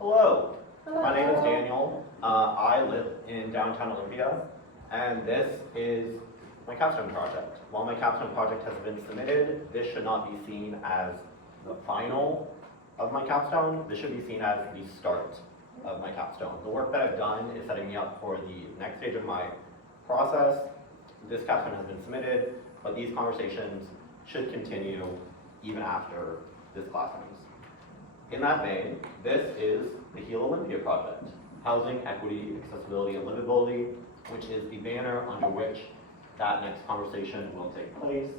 Hello, my name is Daniel. I live in downtown Olympia, and this is my capstone project. While my capstone project has been submitted, this should not be seen as the final of my capstone. This should be seen as the start of my capstone. The work that I've done is setting me up for the next stage of my process. This capstone has been submitted, but these conversations should continue even after this class ends. In that vein, this is the Heal Olympia project, Housing, Equity, Accessibility, and Livability, which is the banner under which that next conversation will take place.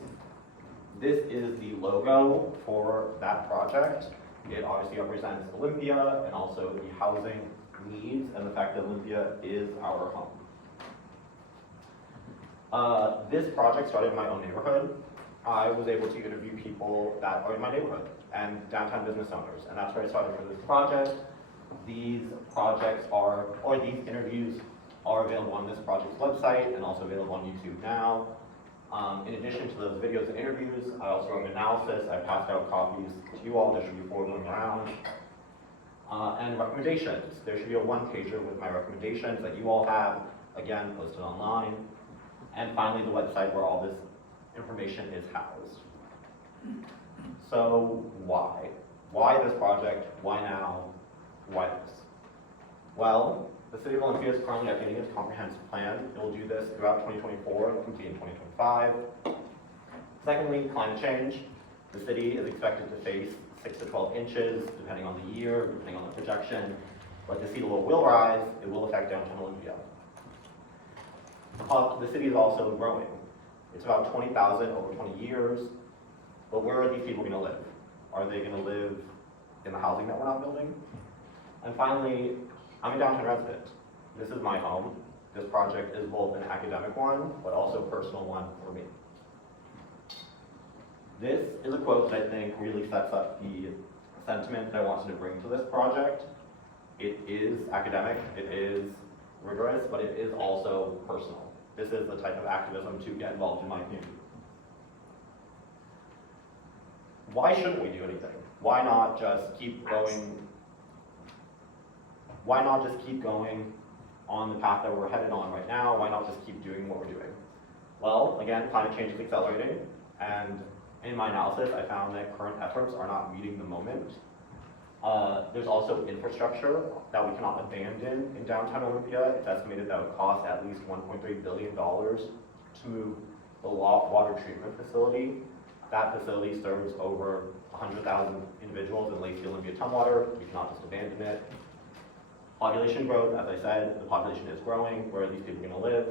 This is the logo for that project. It obviously represents Olympia and also the housing needs and the fact that Olympia is our home. This project started in my own neighborhood. I was able to interview people that are in my neighborhood and downtown business owners, and that's where I started for this project. These interviews are available on this project's website and also available on YouTube now. In addition to those videos and interviews, I also wrote an analysis. I passed out copies to you all. There should be 4 going around. And recommendations. There should be a one-pager with my recommendations that you all have, again, posted online. And finally, the website where all this information is housed. So why? Why this project? Why now? Why this? Well, the City of Olympia is currently updating its comprehensive plan. It will do this throughout 2024 and complete in 2025. Secondly, climate change. The city is expected to face 6 to 12 inches, depending on the year, depending on the projection. But the sea level will rise. It will affect downtown Olympia. The city is also growing. It's about 20,000 over 20 years. But where are these people going to live? Are they going to live in the housing that we're not building? And finally, I'm a downtown resident. This is my home. This project is both an academic one, but also a personal one for me. This is a quote that I think really sets up the sentiment that I wanted to bring to this project. It is academic, it is rigorous, but it is also personal. This is the type of activism to get involved in my community. Why shouldn't we do anything? Why not just keep going? Why not just keep going on the path that we're headed on right now? Why not just keep doing what we're doing? Well, again, climate change is accelerating, and in my analysis, I found that current efforts are not meeting the moment. There's also infrastructure that we cannot abandon in downtown Olympia. It's estimated that it would cost at least $1.3 billion to move the water treatment facility. That facility serves over 100,000 individuals in Lake Olympia Tumwater. We cannot just abandon it. Population growth, as I said, the population is growing. Where are these people going to live?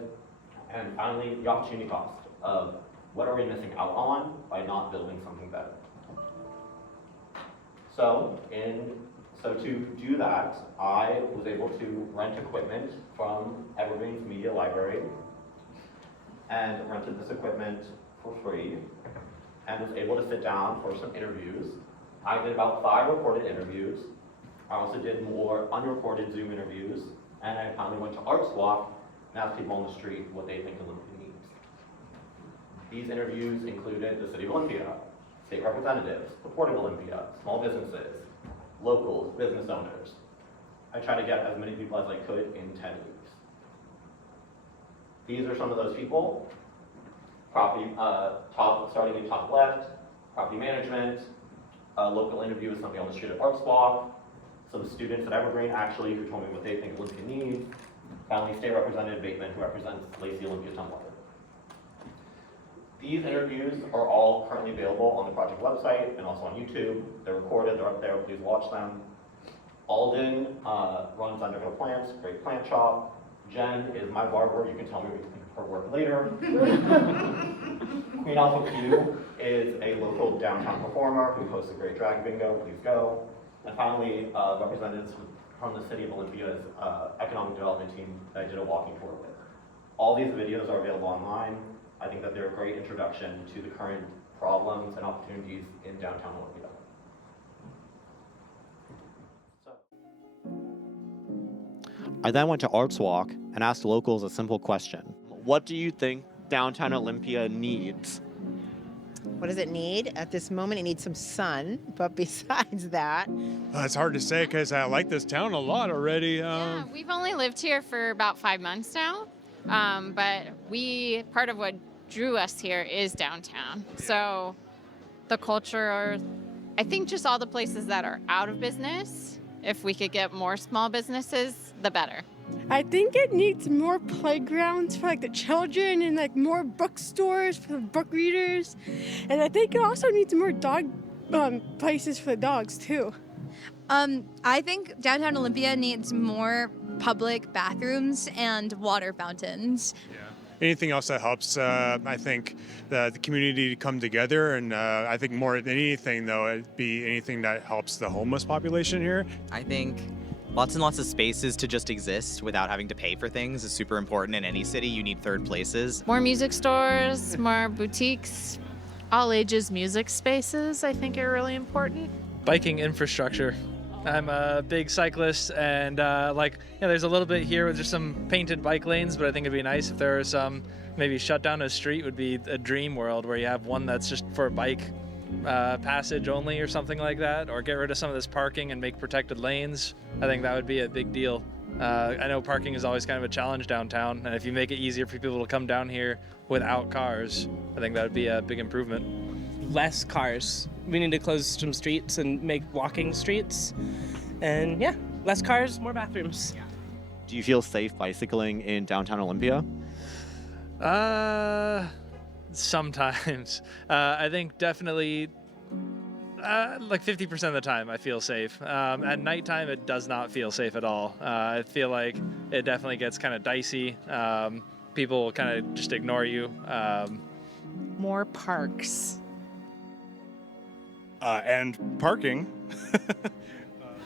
And finally, the opportunity cost of what are we missing out on by not building something better? So to do that, I was able to rent equipment from Evergreen's Media Library and rented this equipment for free and was able to sit down for some interviews. I did about 5 recorded interviews. I also did more unrecorded Zoom interviews, and I finally went to Arts Walk and asked people on the street what they think Olympia needs. These interviews included the City of Olympia, state representatives, the Port of Olympia, small businesses, locals, business owners. I tried to get as many people as I could in 10 weeks. These are some of those people. Starting in top left, property management, a local interview with somebody on the street at Arts Walk, some students at Evergreen actually who told me what they think Olympia needs. Finally, State Representative Bateman, who represents Lacey Olympia Tumwater. These interviews are all currently available on the project website and also on YouTube. They're recorded, they're up there, please watch them. Alden runs Underhill Plants, great plant shop. Jen is my barber, you can tell me what you think of her work later. Queen Alpha Q is a local downtown performer who hosts a great drag bingo, please go. And finally, representatives from the City of Olympia's economic development team that I did a walking tour with. All these videos are available online. I think that they're a great introduction to the current problems and opportunities in downtown Olympia. I then went to Arts Walk and asked locals a simple question. What do you think downtown Olympia needs? What does it need? At this moment, it needs some sun. But besides that, It's hard to say because I like this town a lot already. Yeah, we've only lived here for about 5 months now, but part of what drew us here is downtown. So the culture, I think just all the places that are out of business, if we could get more small businesses, the better. I think it needs more playgrounds for like the children and like more bookstores for the book readers. And I think it also needs more dog places for the dogs too. I think downtown Olympia needs more public bathrooms and water fountains. Anything else that helps, I think, the community to come together. And I think more than anything, though, it'd be anything that helps the homeless population here. I think lots and lots of spaces to just exist without having to pay for things is super important in any city. You need third places. More music stores, more boutiques. All ages music spaces, I think, are really important. Biking infrastructure. I'm a big cyclist, and there's a little bit here with just some painted bike lanes, but I think it'd be nice if there were some, maybe shut down a street would be a dream world where you have one that's just for bike passage only or something like that, or get rid of some of this parking and make protected lanes. I think that would be a big deal. I know parking is always kind of a challenge downtown, and if you make it easier for people to come down here without cars, I think that would be a big improvement. Less cars. We need to close some streets and make walking streets. And yeah, less cars, more bathrooms. Do you feel safe bicycling in downtown Olympia? Sometimes. I think definitely like 50% of the time I feel safe. At nighttime, it does not feel safe at all. I feel like it definitely gets kind of dicey. People will kind of just ignore you. More parks. And parking.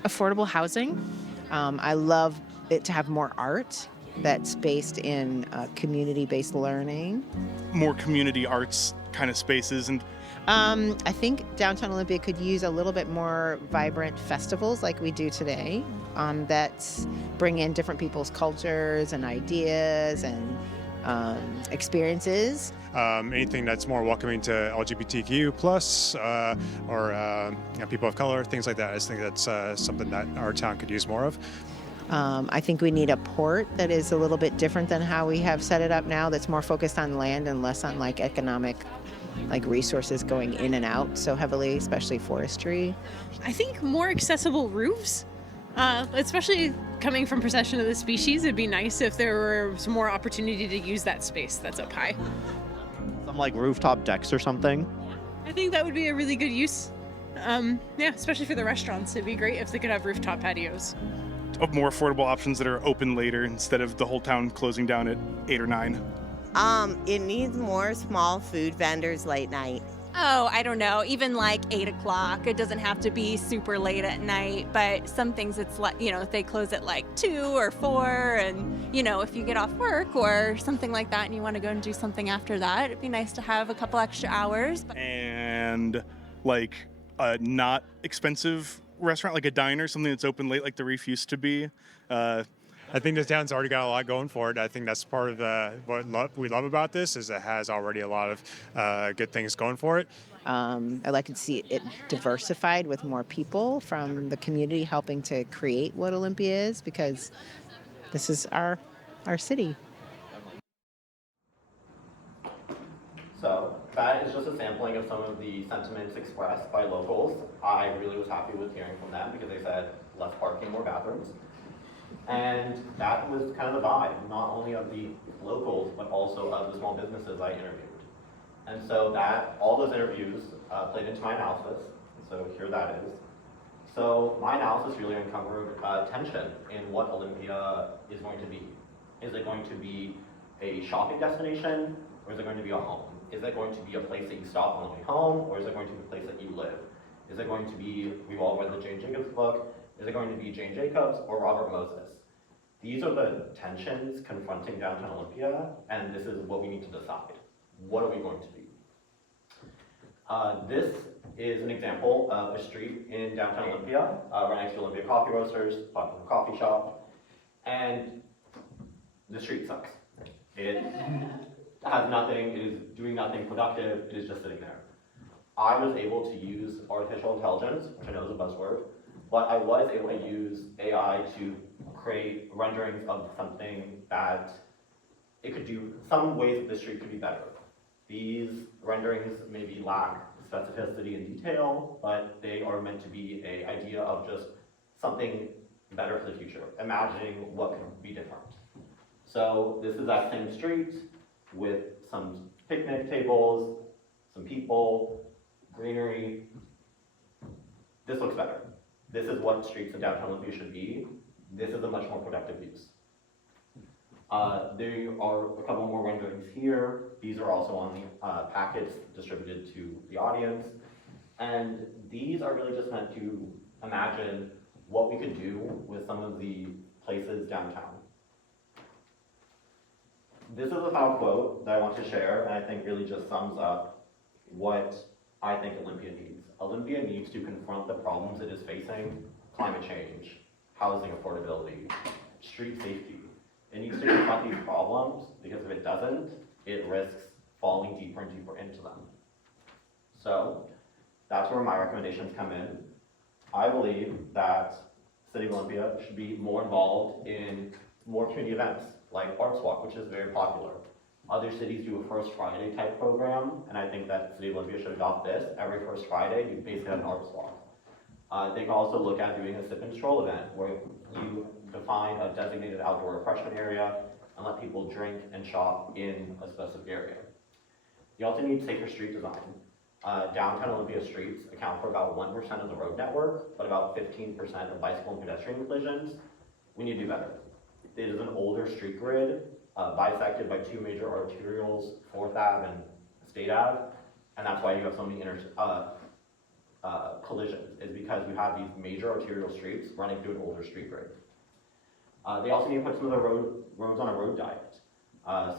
Affordable housing. I love it to have more art that's based in community-based learning. More community arts kind of spaces. And I think downtown Olympia could use a little bit more vibrant festivals like we do today that bring in different people's cultures and ideas and experiences. Anything that's more welcoming to LGBTQ plus or people of color, things like that. I just think that's something that our town could use more of. I think we need a port that is a little bit different than how we have set it up now, that's more focused on land and less on like economic resources going in and out so heavily, especially forestry. I think more accessible roofs, especially coming from Procession of the Species. It'd be nice if there were some more opportunity to use that space that's up high. Some like rooftop decks or something? I think that would be a really good use. Especially for the restaurants. It'd be great if they could have rooftop patios. of more affordable options that are open later instead of the whole town closing down at 8 or 9. It needs more small food vendors late night. Oh, I don't know, even like 8 o'clock. It doesn't have to be super late at night, but some things it's like, if they close at like 2 or 4, and, if you get off work or something like that and you want to go and do something after that, it'd be nice to have a couple extra hours. And like a not expensive restaurant, like a diner, something that's open late like the Reef used to be. I think this town's already got a lot going for it. I think that's part of what we love about this is it has already a lot of good things going for it. I'd like to see it diversified with more people from the community helping to create what Olympia is, because this is our city. So that is just a sampling of some of the sentiments expressed by locals. I really was happy with hearing from them because they said less parking, more bathrooms. And that was kind of the vibe, not only of the locals, but also of the small businesses I interviewed. And so all those interviews played into my analysis. So here that is. So my analysis really uncovered tension in what Olympia is going to be. Is it going to be a shopping destination, or is it going to be a home? Is it going to be a place that you stop on the way home, or is it going to be a place that you live? Is it going to be, we've all read the Jane Jacobs book, is it going to be Jane Jacobs or Robert Moses? These are the tensions confronting downtown Olympia, and this is what we need to decide. What are we going to be? This is an example of a street in downtown Olympia, right next to Olympia Coffee Roasters, popular coffee shop, and the street sucks. It has nothing, it is doing nothing productive, it is just sitting there. I was able to use artificial intelligence, which I know is a buzzword, but I was able to use AI to create renderings of something that it could do, some ways that the street could be better. These renderings maybe lack specificity and detail, but they are meant to be an idea of just something better for the future, imagining what could be different. So this is that same street with some picnic tables, some people, greenery. This looks better. This is what streets in downtown Olympia should be. This is a much more productive use. There are a couple more renderings here. These are also on the packets distributed to the audience. And these are really just meant to imagine what we could do with some of the places downtown. This is a final quote that I want to share, and I think really just sums up what I think Olympia needs. Olympia needs to confront the problems it is facing: climate change, housing affordability, street safety. It needs to confront these problems, because if it doesn't, it risks falling deeper and deeper into them. So that's where my recommendations come in. I believe that City of Olympia should be more involved in more community events, like Arts Walk, which is very popular. Other cities do a First Friday type program, and I think that City of Olympia should adopt this. Every First Friday, you basically have an Arts Walk. They can also look at doing a sip and stroll event, where you define a designated outdoor refreshment area and let people drink and shop in a specific area. You also need safer street design. Downtown Olympia streets account for about 1% of the road network, but about 15% of bicycle and pedestrian collisions. We need to do better. It is an older street grid, bisected by two major arterials, 4th Ave and State Ave, and that's why you have so many collisions, is because you have these major arterial streets running through an older street grid. They also need to put some of the roads on a road diet.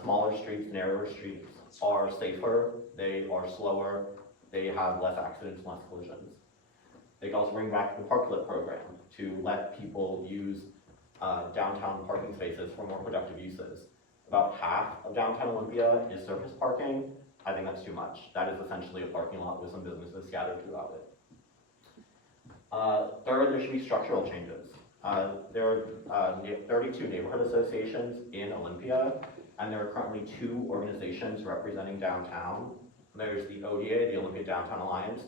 Smaller streets, narrower streets are safer, they are slower, they have less accidents, less collisions. They can also bring back the parklet program to let people use downtown parking spaces for more productive uses. About half of downtown Olympia is surface parking. I think that's too much. That is essentially a parking lot with some businesses scattered throughout it. Third, there should be structural changes. There are 32 neighborhood associations in Olympia, and there are currently 2 organizations representing downtown. There's the ODA, the Olympia Downtown Alliance,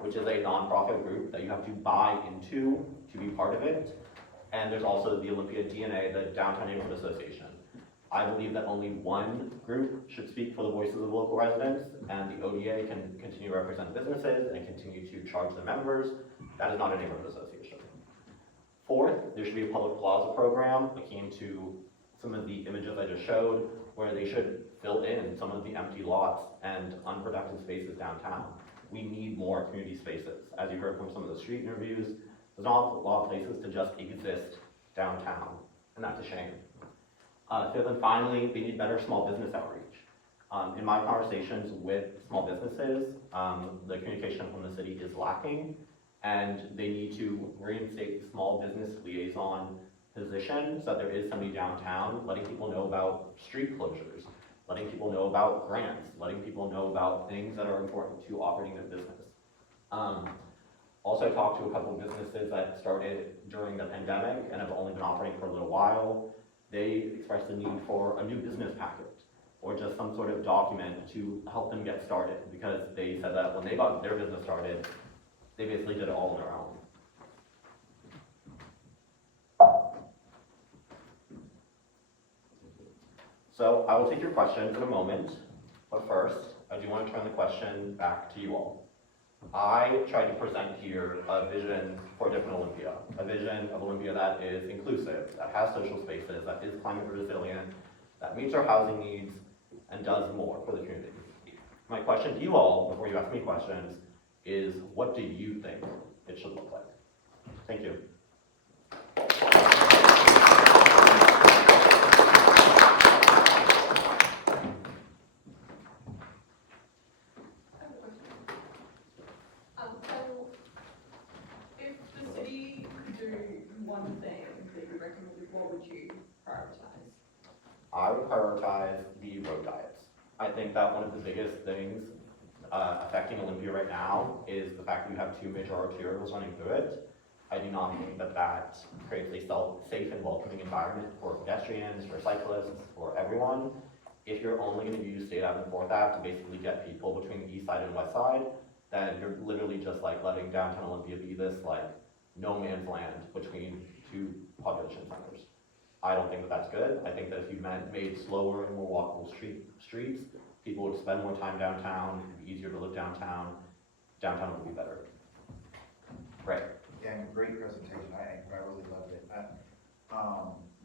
which is a nonprofit group that you have to buy into to be part of it. And there's also the Olympia DNA, the Downtown Neighborhood Association. I believe that only one group should speak for the voices of local residents, and the ODA can continue to represent businesses and continue to charge their members. That is not a neighborhood association. Fourth, there should be a public plaza program akin to some of the images I just showed, where they should fill in some of the empty lots and unproductive spaces downtown. We need more community spaces. As you heard from some of the street interviews, there's not a lot of places to just exist downtown, and that's a shame. Fifth and finally, they need better small business outreach. In my conversations with small businesses, the communication from the city is lacking, and they need to reinstate the small business liaison position so that there is somebody downtown letting people know about street closures, letting people know about grants, letting people know about things that are important to operating their business. Also, I talked to a couple of businesses that started during the pandemic and have only been operating for a little while. They expressed the need for a new business packet or just some sort of document to help them get started, because they said that when they got their business started, they basically did it all on their own. So I will take your questions in a moment, but first, I do want to turn the question back to you all. I tried to present here a vision for a different Olympia, a vision of Olympia that is inclusive, that has social spaces, that is climate resilient, that meets our housing needs, and does more for the community. My question to you all, before you ask me questions, is what do you think it should look like? Thank you. I would prioritize the road diets. I think that one of the biggest things affecting Olympia right now is the fact that you have two major arterials running through it. I do not think that that creates a safe and welcoming environment for pedestrians, for cyclists, for everyone. If you're only going to use State Ave and 4th Ave to basically get people between the east side and west side, then you're literally just like letting downtown Olympia be this like no man's land between two population centers. I don't think that that's good. I think that if you made slower and more walkable streets, people would spend more time downtown, it would be easier to live downtown, downtown would be better. Right. Yeah, great presentation. I really loved it.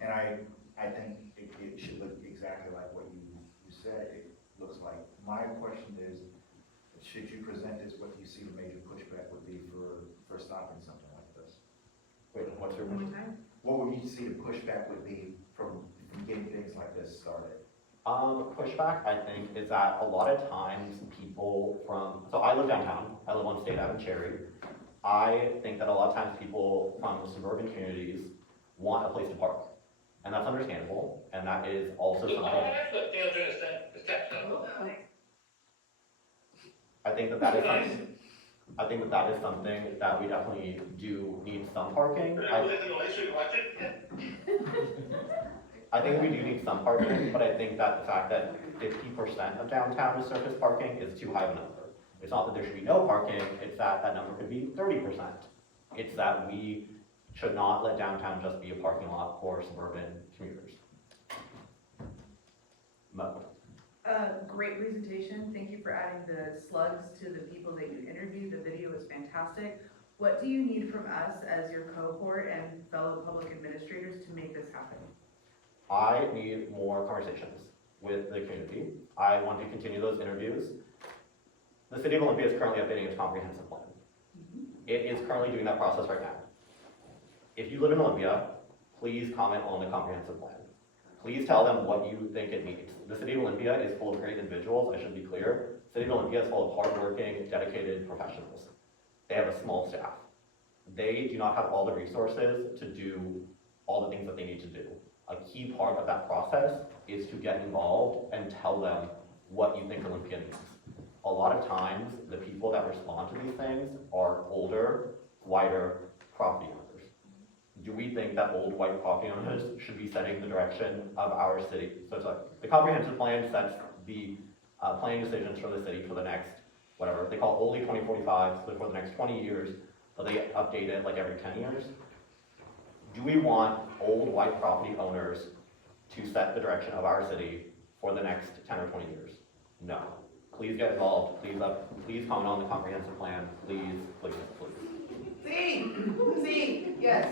And I think it should look exactly like what you said it looks like. My question is, should you present this, what do you see the major pushback would be for stopping something like this? Wait, what's your question? What would you see the pushback would be from getting things like this started? Pushback, I think, is that a lot of times people so I live downtown, I live on State Ave and Cherry. I think that a lot of times people from suburban communities want a place to park. And that's understandable, and that is also something. I think that that is something. I think that that is something that we definitely do need some parking. I think we do need some parking, but I think that the fact that 50% of downtown is surface parking is too high of a number. It's not that there should be no parking, it's that that number could be 30%. It's that we should not let downtown just be a parking lot for suburban commuters. Mo. Great presentation. Thank you for adding the slugs to the people that you interviewed. The video was fantastic. What do you need from us as your cohort and fellow public administrators to make this happen? I need more conversations with the community. I want to continue those interviews. The City of Olympia is currently updating its comprehensive plan. It is currently doing that process right now. If you live in Olympia, please comment on the comprehensive plan. Please tell them what you think it needs. The City of Olympia is full of great individuals, I should be clear. The City of Olympia is full of hardworking, dedicated professionals. They have a small staff. They do not have all the resources to do all the things that they need to do. A key part of that process is to get involved and tell them what you think Olympia needs. A lot of times, the people that respond to these things are older, whiter property owners. Do we think that old white property owners should be setting the direction of our city? So it's like, the comprehensive plan sets the planning decisions for the city for the next, whatever, they call it only 2045, so for the next 20 years, so they update it like every 10 years. Do we want old white property owners to set the direction of our city for the next 10 or 20 years? No. Please get involved, please comment on the comprehensive plan, please, please, please. See, yes.